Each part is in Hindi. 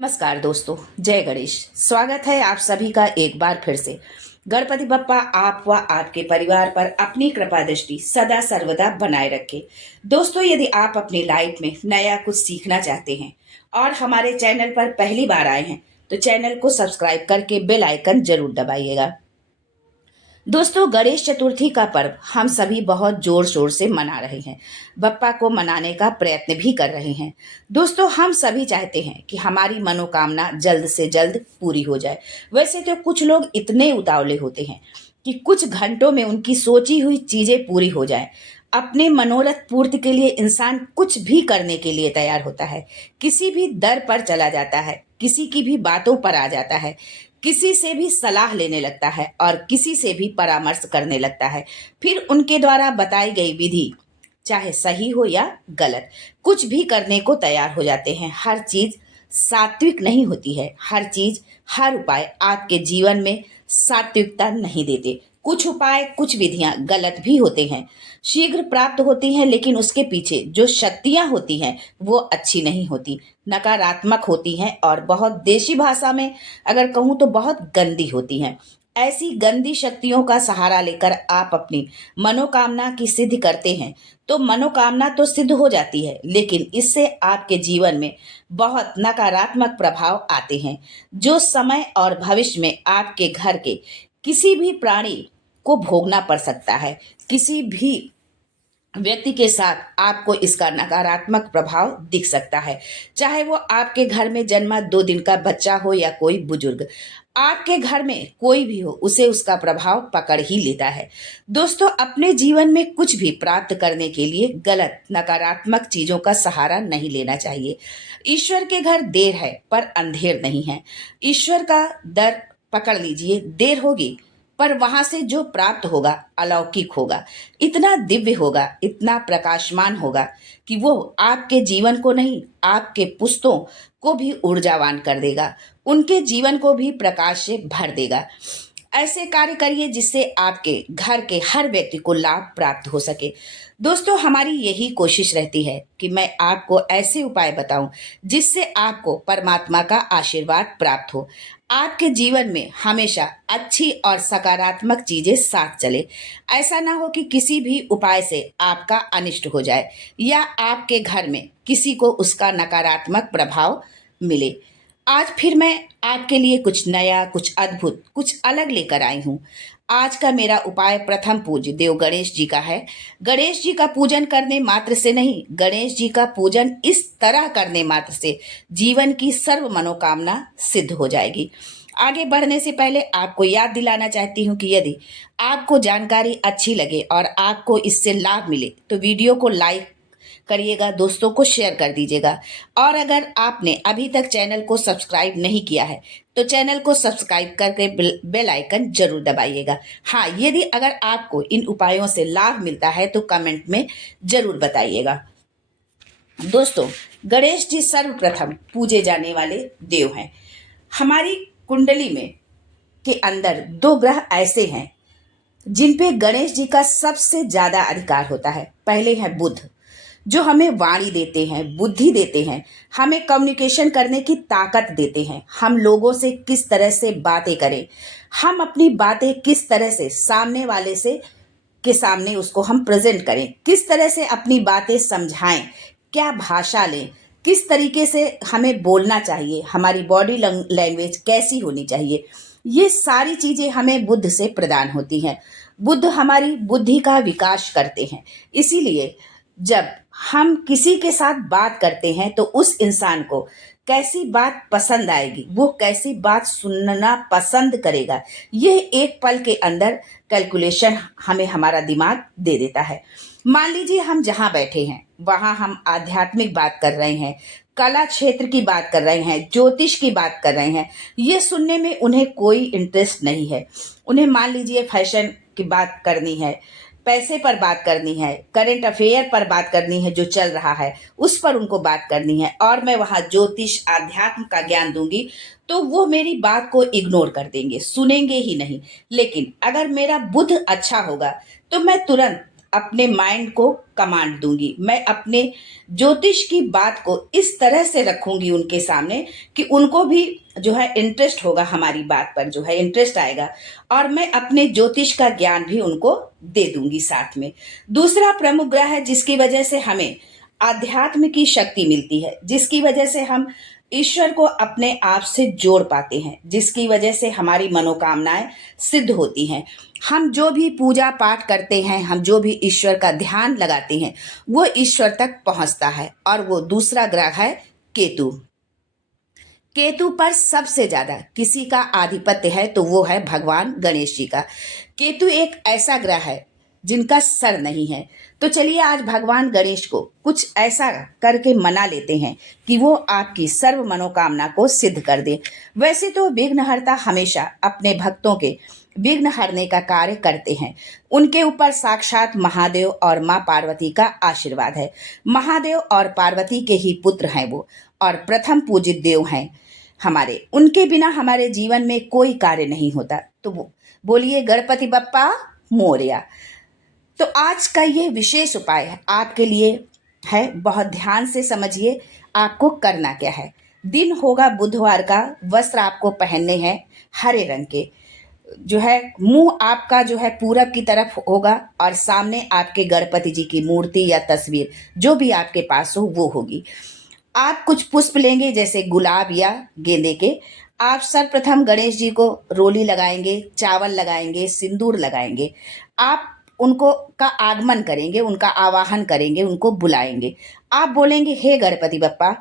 नमस्कार दोस्तों, जय गणेश। स्वागत है आप सभी का एक बार फिर से। गणपति बप्पा आप व आपके परिवार पर अपनी कृपा दृष्टि सदा सर्वदा बनाए रखे। दोस्तों, यदि आप अपनी लाइफ में नया कुछ सीखना चाहते हैं और हमारे चैनल पर पहली बार आए हैं तो चैनल को सब्सक्राइब करके बेल आइकन जरूर दबाइएगा। दोस्तों, गणेश चतुर्थी का पर्व हम सभी बहुत जोर शोर से मना रहे हैं। बप्पा को मनाने का प्रयत्न भी कर रहे हैं। दोस्तों, हम सभी चाहते हैं कि हमारी मनोकामना जल्द से जल्द पूरी हो जाए। वैसे तो कुछ लोग इतने उतावले होते हैं कि कुछ घंटों में उनकी सोची हुई चीजें पूरी हो जाएं। अपने मनोरथ पूर्ति के लिए इंसान कुछ भी करने के लिए तैयार होता है। किसी भी दर पर चला जाता है, किसी की भी बातों पर आ जाता है, किसी से भी सलाह लेने लगता है और किसी से भी परामर्श करने लगता है। फिर उनके द्वारा बताई गई विधि चाहे सही हो या गलत, कुछ भी करने को तैयार हो जाते हैं। हर चीज सात्विक नहीं होती है। हर चीज, हर उपाय आपके जीवन में सात्विकता नहीं देते। कुछ उपाय, कुछ विधियां गलत भी होते हैं, शीघ्र प्राप्त होती हैं, लेकिन उसके पीछे जो शक्तियां होती हैं वो अच्छी नहीं होती, नकारात्मक होती हैं और बहुत देशी भाषा में अगर कहूं तो बहुत गंदी होती हैं। ऐसी गंदी शक्तियों का सहारा लेकर आप अपनी मनोकामना की सिद्धि करते हैं तो मनोकामना तो सिद्ध हो जाती है, लेकिन इससे आपके जीवन में बहुत नकारात्मक प्रभाव आते हैं, जो समय और भविष्य में आपके घर के किसी भी प्राणी को भोगना पड़ सकता है। किसी भी व्यक्ति के साथ आपको इसका नकारात्मक प्रभाव दिख सकता है, चाहे वो आपके घर में जन्मा 2 दिन का बच्चा हो या कोई बुजुर्ग। आपके घर में कोई भी हो, उसे उसका प्रभाव पकड़ ही लेता है। दोस्तों, अपने जीवन में कुछ भी प्राप्त करने के लिए गलत नकारात्मक चीजों का सहारा नहीं लेना चाहिए। ईश्वर के घर देर है पर अंधेर नहीं है। ईश्वर का दर पकड़ लीजिए, देर होगी पर वहां से जो प्राप्त होगा अलौकिक होगा, इतना दिव्य होगा, इतना प्रकाशमान होगा कि वो आपके जीवन को नहीं, आपके पुस्तों को भी ऊर्जावान कर देगा, उनके जीवन को भी प्रकाश से भर देगा। ऐसे कार्य करिए जिससे आपके घर के हर व्यक्ति को लाभ प्राप्त हो सके। दोस्तों, हमारी यही कोशिश रहती है कि मैं आपको ऐसे उपाय बताऊं जिससे आपको परमात्मा का आशीर्वाद प्राप्त हो, आपके जीवन में हमेशा अच्छी और सकारात्मक चीजें साथ चले। ऐसा ना हो कि किसी भी उपाय से आपका अनिष्ट हो जाए या आपके घर में किसी को उसका नकारात्मक प्रभाव मिले। आज फिर मैं आपके लिए कुछ नया, कुछ अद्भुत, कुछ अलग लेकर आई हूँ। आज का मेरा उपाय प्रथम पूज्य देव गणेश जी का है। गणेश जी का पूजन करने मात्र से नहीं, गणेश जी का पूजन इस तरह करने मात्र से जीवन की सर्व मनोकामना सिद्ध हो जाएगी। आगे बढ़ने से पहले आपको याद दिलाना चाहती हूँ कि यदि आपको जानकारी अच्छी लगे और आपको इससे लाभ मिले तो वीडियो को लाइक करिएगा, दोस्तों को शेयर कर दीजिएगा। और अगर आपने अभी तक चैनल को सब्सक्राइब नहीं किया है तो चैनल को सब्सक्राइब करके बेल आइकन जरूर दबाइएगा। हाँ, यदि अगर आपको इन उपायों से लाभ मिलता है तो कमेंट में जरूर बताइएगा। दोस्तों, गणेश जी सर्वप्रथम पूजे जाने वाले देव हैं। हमारी कुंडली में के अंदर 2 ग्रह ऐसे हैं जिन पे गणेश जी का सबसे ज्यादा अधिकार होता है। पहले है बुध, जो हमें वाणी देते हैं, बुद्धि देते हैं, हमें कम्युनिकेशन करने की ताकत देते हैं। हम लोगों से किस तरह से बातें करें, हम अपनी बातें किस तरह से सामने वाले से के सामने उसको हम प्रेजेंट करें, किस तरह से अपनी बातें समझाएं, क्या भाषा लें, किस तरीके से हमें बोलना चाहिए, हमारी बॉडी लैंग्वेज कैसी होनी चाहिए, ये सारी चीजें हमें बुद्ध से प्रदान होती हैं। बुद्ध हमारी बुद्धि का विकास करते हैं। इसीलिए जब हम किसी के साथ बात करते हैं तो उस इंसान को कैसी बात पसंद आएगी, वो कैसी बात सुनना पसंद करेगा, यह एक पल के अंदर कैलकुलेशन हमें हमारा दिमाग दे देता है। मान लीजिए हम जहां बैठे हैं वहां हम आध्यात्मिक बात कर रहे हैं, कला क्षेत्र की बात कर रहे हैं, ज्योतिष की बात कर रहे हैं, ये सुनने में उन्हें कोई इंटरेस्ट नहीं है। उन्हें मान लीजिए फैशन की बात करनी है, पैसे पर बात करनी है, करंट अफेयर पर बात करनी है, जो चल रहा है उस पर उनको बात करनी है, और मैं वहां ज्योतिष आध्यात्म का ज्ञान दूंगी तो वो मेरी बात को इग्नोर कर देंगे, सुनेंगे ही नहीं। लेकिन अगर मेरा बुद्ध अच्छा होगा तो मैं तुरंत अपने माइंड को कमांड दूंगी। मैं अपने ज्योतिष की बात को इस तरह से रखूंगी उनके सामने कि उनको भी जो है इंटरेस्ट होगा, हमारी बात पर जो है इंटरेस्ट आएगा, और मैं अपने ज्योतिष का ज्ञान भी उनको दे दूंगी साथ में। दूसरा प्रमुख ग्रह है जिसकी वजह से हमें आध्यात्म की शक्ति मिलती है, जिसकी वजह से हम ईश्वर को अपने आप से जोड़ पाते हैं, जिसकी वजह से हमारी मनोकामनाएं सिद्ध होती हैं। हम जो भी पूजा पाठ करते हैं, हम जो भी ईश्वर का ध्यान लगाते हैं, वो ईश्वर तक पहुंचता है। और वो दूसरा ग्रह है केतु। केतु पर सबसे ज्यादा किसी का आधिपत्य है तो वो है भगवान गणेश जी का। केतु एक ऐसा ग्रह है जिनका सर नहीं है। तो चलिए आज भगवान गणेश को कुछ ऐसा करके मना लेते हैं कि वो आपकी सर्व मनोकामना को सिद्ध कर दे। वैसे तो विघ्नहर्ता हमेशा अपने भक्तों के विघ्न हरने का कार्य करते हैं। उनके ऊपर साक्षात महादेव और माँ पार्वती का आशीर्वाद है। महादेव और पार्वती के ही पुत्र हैं वो, और प्रथम पूजित देव हैं हमारे। उनके बिना हमारे जीवन में कोई कार्य नहीं होता। तो वो बोलिए गणपति बप्पा मोरया। तो आज का ये विशेष उपाय है आपके लिए है, बहुत ध्यान से समझिए आपको करना क्या है। दिन होगा बुधवार का, वस्त्र आपको पहनने हैं हरे रंग के, जो है मुंह आपका जो है पूरब की तरफ होगा, और सामने आपके गणपति जी की मूर्ति या तस्वीर जो भी आपके पास हो वो होगी। आप कुछ पुष्प लेंगे जैसे गुलाब या गेंदे के। आप सर्वप्रथम गणेश जी को रोली लगाएंगे, चावल लगाएंगे, सिंदूर लगाएंगे। आप उनको का आगमन करेंगे, उनका आवाहन करेंगे, उनको बुलाएंगे। आप बोलेंगे हे गणपति बप्पा,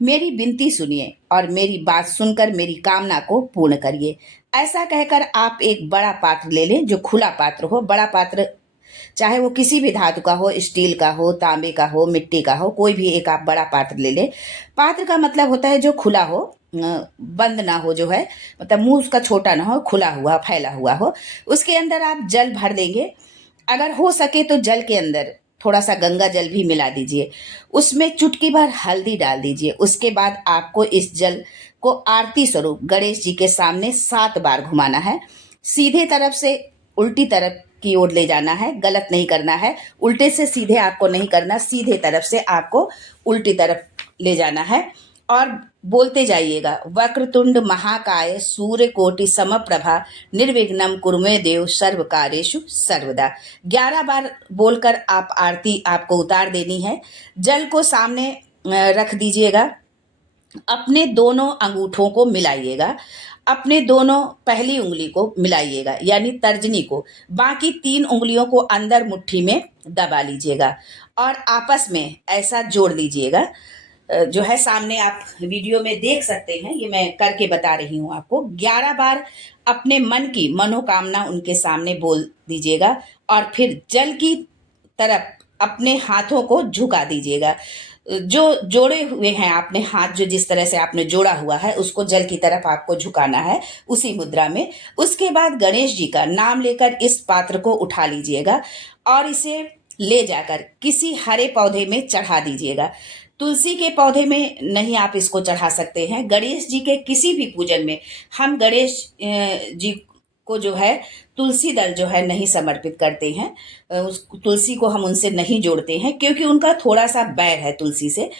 मेरी विनती सुनिए और मेरी बात सुनकर मेरी कामना को पूर्ण करिए। ऐसा कहकर आप एक बड़ा पात्र ले लें, जो खुला पात्र हो। बड़ा पात्र चाहे वो किसी भी धातु का हो, स्टील का हो, तांबे का हो, मिट्टी का हो, कोई भी एक आप बड़ा पात्र ले लें। पात्र का मतलब होता है जो खुला हो, बंद ना हो, जो है मतलब मुंह उसका छोटा ना हो, खुला हुआ फैला हुआ हो। उसके अंदर आप जल भर देंगे। अगर हो सके तो जल के अंदर थोड़ा सा गंगा जल भी मिला दीजिए। उसमें चुटकी भर हल्दी डाल दीजिए। उसके बाद आपको इस जल को आरती स्वरूप गणेश जी के सामने 7 बार घुमाना है। सीधे तरफ से उल्टी तरफ की ओर ले जाना है, गलत नहीं करना है। उल्टे से सीधे आपको नहीं करना, सीधे तरफ से आपको उल्टी तरफ ले जाना है। और बोलते जाइएगा वक्रतुंड महाकाय सूर्य कोटि समप्रभा निर्विघ्नम कुरुमे देव सर्व कार्येषु सर्वदा। 11 बार बोलकर आप आरती आपको उतार देनी है। जल को सामने रख दीजिएगा। अपने दोनों अंगूठों को मिलाइएगा। अपने दोनों पहली उंगली को मिलाइएगा यानी तर्जनी को। बाकी 3 उंगलियों को अंदर मुट्ठी में दबा लीजिएगा और आपस में ऐसा जोड़ लीजिएगा। जो है सामने आप वीडियो में देख सकते हैं, ये मैं करके बता रही हूँ आपको। 11 बार अपने मन की मनोकामना उनके सामने बोल दीजिएगा और फिर जल की तरफ अपने हाथों को झुका दीजिएगा। जो जोड़े हुए हैं आपने हाथ, जो जिस तरह से आपने जोड़ा हुआ है उसको जल की तरफ आपको झुकाना है उसी मुद्रा में। उसके बाद गणेश जी का नाम लेकर इस पात्र को उठा लीजिएगा और इसे ले जाकर किसी हरे पौधे में चढ़ा दीजिएगा। तुलसी के पौधे में नहीं आप इसको चढ़ा सकते हैं। गणेश जी के किसी भी पूजन में हम गणेश जी को जो है तुलसी दल जो है नहीं समर्पित करते हैं। उस तुलसी को हम उनसे नहीं जोड़ते हैं क्योंकि उनका थोड़ा सा बैर है तुलसी से।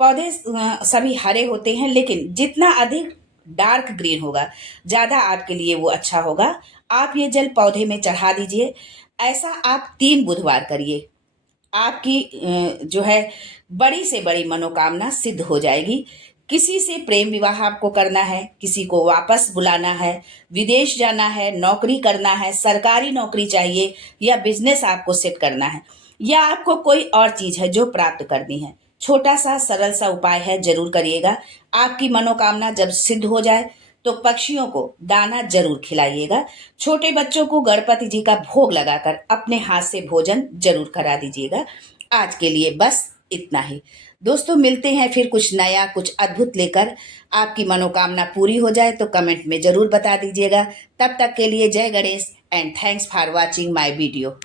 पौधे सभी हरे होते हैं, लेकिन जितना अधिक डार्क ग्रीन होगा ज़्यादा आपके लिए वो अच्छा होगा। आप ये जल पौधे में चढ़ा दीजिए। ऐसा आप 3 बुधवार करिए। आपकी जो है बड़ी से बड़ी मनोकामना सिद्ध हो जाएगी। किसी से प्रेम विवाह आपको करना है, किसी को वापस बुलाना है, विदेश जाना है, नौकरी करना है, सरकारी नौकरी चाहिए या बिजनेस आपको सेट करना है, या आपको कोई और चीज़ है जो प्राप्त करनी है। छोटा सा सरल सा उपाय है, जरूर करिएगा। आपकी मनोकामना जब सिद्ध हो जाए तो पक्षियों को दाना जरूर खिलाइएगा। छोटे बच्चों को गणपति जी का भोग लगाकर अपने हाथ से भोजन जरूर करा दीजिएगा। आज के लिए बस इतना ही दोस्तों, मिलते हैं फिर कुछ नया कुछ अद्भुत लेकर। आपकी मनोकामना पूरी हो जाए तो कमेंट में जरूर बता दीजिएगा। तब तक के लिए जय Ganesh and thanks for watching my video.